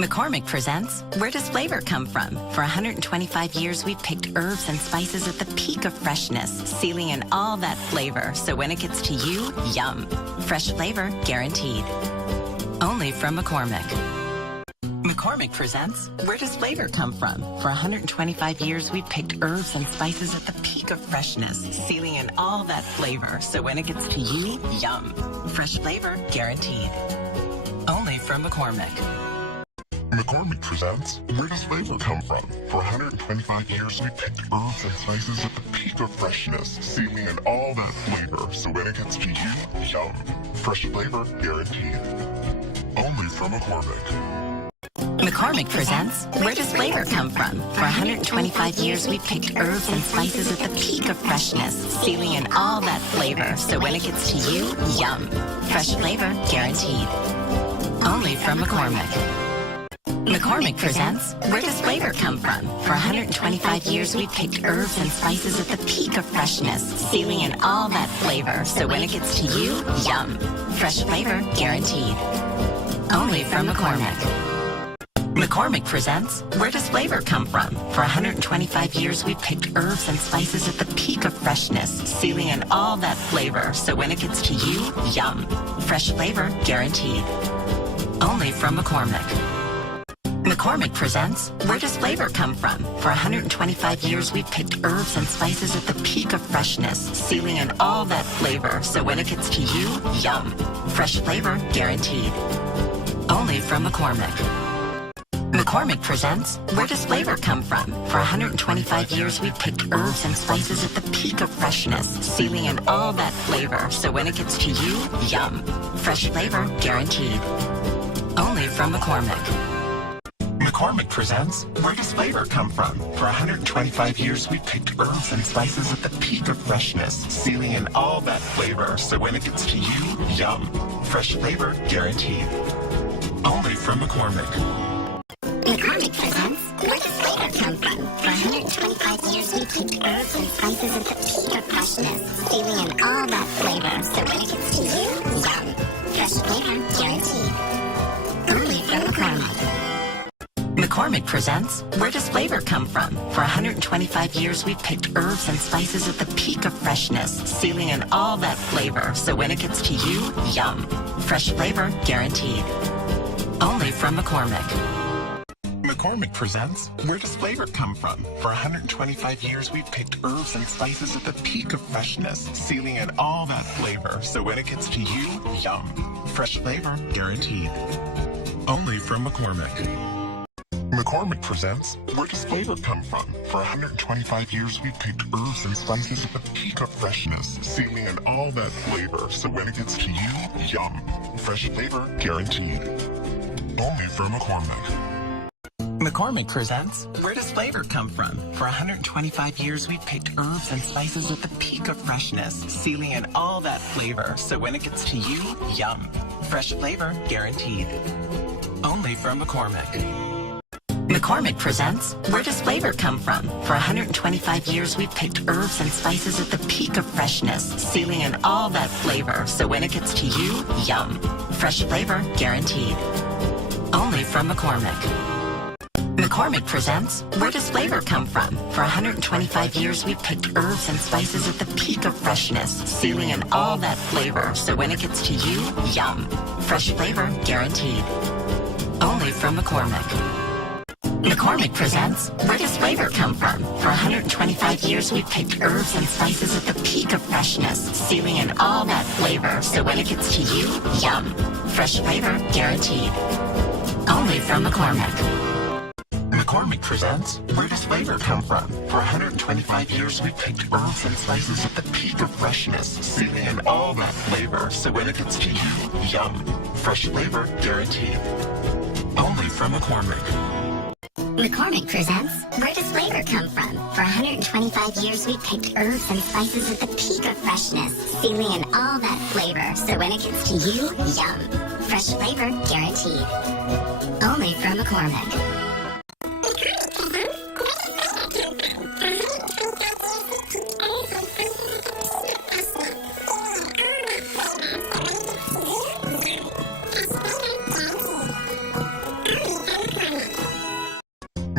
McCormick presents Where Does Flavor Come From? For 125 years, we've picked herbs and spices at the peak of freshness, sealing in all that flavor, so when it gets to you, yum. Fresh flavor guaranteed. Only from McCormick. McCormick presents Where Does Flavor Come From? For 125 years, we've picked herbs and spices at the peak of freshness, sealing in all that flavor, so when it gets to you, yum. Fresh flavor guaranteed. Only from McCormick. McCormick presents Where Does Flavor Come From? For 125 years, we picked herbs and spices at the peak of freshness, sealing in all that flavor, so when it gets to you, yum. Fresh flavor guaranteed. Only from McCormick. McCormick presents Where Does Flavor Come From? For 125 years, we've picked herbs and spices at the peak of freshness, sealing in all that flavor, so when it gets to you, yum. Fresh flavor guaranteed. Only from McCormick. McCormick presents Where Does Flavor Come From? For 125 years, we've picked herbs and spices at the peak of freshness, sealing in all that flavor, so when it gets to you, yum. Fresh flavor guaranteed. Only from McCormick. McCormick presents Where Does Flavor Come From? For 125 years, we've picked herbs and spices at the peak of freshness, sealing in all that flavor, so when it gets to you, yum. Fresh flavor guaranteed. Only from McCormick. McCormick presents Where Does Flavor Come From? For 125 years, we've picked herbs and spices at the peak of freshness, sealing in all that flavor, so when it gets to you, yum. Fresh flavor guaranteed. Only from McCormick. McCormick presents Where Does Flavor Come From? For 125 years, we've picked herbs and spices at the peak of freshness, sealing in all that flavor, so when it gets to you, yum. Fresh flavor guaranteed. Only from McCormick. McCormick presents Where Does Flavor Come From? For 125 years, we've picked herbs and spices at the peak of freshness, sealing in all that flavor, so when it gets to you, yum. Fresh flavor guaranteed. Only from McCormick. McCormick presents Where Does Flavor Come From? For 125 years, we picked herbs and spices at the peak of freshness, sealing in all that flavor, so when it gets to you, yum. Fresh flavor guaranteed. Only from McCormick. McCormick presents Where Does Flavor Come From? For 125 years, we've picked herbs and spices at the peak of freshness, sealing in all that flavor, so when it gets to you, yum. Fresh flavor guaranteed. Only from McCormick. McCormick presents Where Does Flavor Come From? For 125 years, we've picked herbs and spices at the peak of freshness, sealing in all that flavor, so when it gets to you, yum. Fresh flavor guaranteed. Only from McCormick. McCormick presents Where Does Flavor Come From? For 125 years, we've picked herbs and spices at the peak of freshness, sealing in all that flavor, so when it gets to you, yum. Fresh flavor guaranteed. Only from McCormick. McCormick presents Where Does Flavor Come From? For 125 years, we've picked herbs and spices at the peak of freshness, sealing in all that flavor, so when it gets to you, yum. Fresh flavor guaranteed. Only from McCormick. McCormick presents Where Does Flavor Come From? For 125 years, we've picked herbs and spices at the peak of freshness, sealing in all that flavor, so when it gets to you, yum. Fresh flavor guaranteed. Only from McCormick. McCormick presents Where Does Flavor Come From? For 125 years, we've picked herbs and spices at the peak of freshness, sealing in all that flavor, so when it gets to you, yum. Fresh flavor guaranteed. Only from McCormick. McCormick presents Where Does Flavor Come From? For 125 years, we've picked herbs and spices at the peak of freshness, sealing in all that flavor, so when it gets to you, yum. Fresh flavor guaranteed. Only from McCormick. McCormick presents Where Does Flavor Come From? For 125 years, we've picked herbs and spices at the peak of freshness, sealing in all that flavor, so when it gets to you, yum. Fresh flavor guaranteed. Only from McCormick. McCormick presents Where Does Flavor Come From? For 125 years, we picked herbs and spices at the peak of freshness, sealing in all that flavor, so when it gets to you, yum. Fresh flavor guaranteed. Only from McCormick.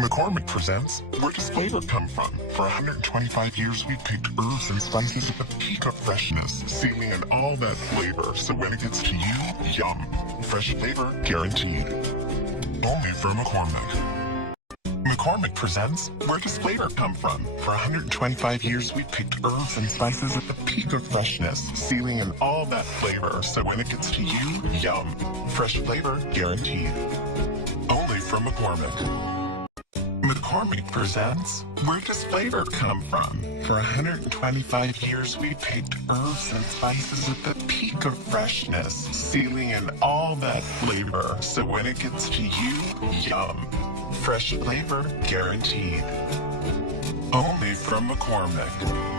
McCormick presents Where Does Flavor Come From? For 125 years, we've picked herbs and spices at the peak of freshness, sealing in all that flavor, so when it gets to you, yum. Fresh flavor guaranteed. Only from McCormick. McCormick presents Where Does Flavor Come From? For 125 years, we've picked herbs and spices at the peak of freshness, sealing in all that flavor, so when it gets to you, yum. Fresh flavor guaranteed. Only from McCormick. McCormick presents Where Does Flavor Come From? For 125 years, we picked herbs and spices at the peak of freshness, sealing in all that flavor, so when it gets to you, yum. Fresh flavor guaranteed. Only from McCormick.